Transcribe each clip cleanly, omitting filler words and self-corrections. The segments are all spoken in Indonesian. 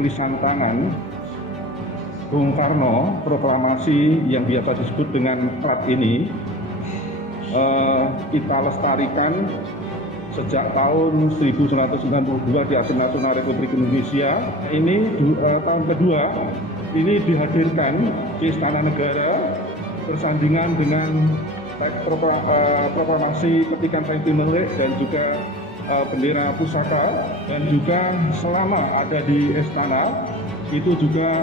tulisan tangan Bung Karno, proklamasi yang biasa disebut dengan plat ini, kita lestarikan sejak tahun 1992 di Arsip Nasional Republik Indonesia. Ini tahun kedua, ini dihadirkan di Istana Negara bersandingan dengan proklamasi Ketikan Said Timur-Leste dan juga bendera pusaka, dan juga selama ada di istana itu juga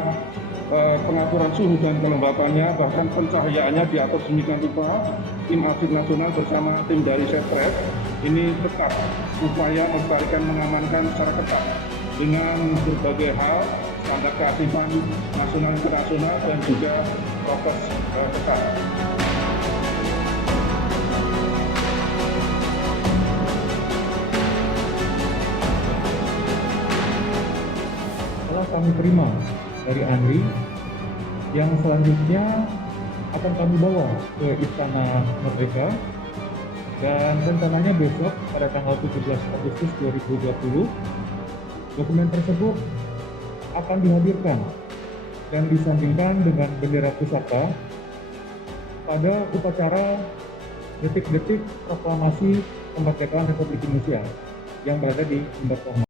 pengaturan suhu dan kelembapannya, bahkan pencahayaannya diatur sedemikian rupa. Tim Arsip Nasional bersama tim dari Setres ini tetap upaya melestarikan, mengamankan secara ketat dengan berbagai hal, standar kearsipan nasional internasional dan juga prokes ketat. Kami terima dari Andri, yang selanjutnya akan kami bawa ke Istana Merdeka, dan rencananya besok pada tanggal 17 Agustus 2020 dokumen tersebut akan dihadirkan dan disandingkan dengan bendera pusaka pada upacara detik-detik proklamasi kemerdekaan Republik Indonesia yang berada di Sumber Tomo.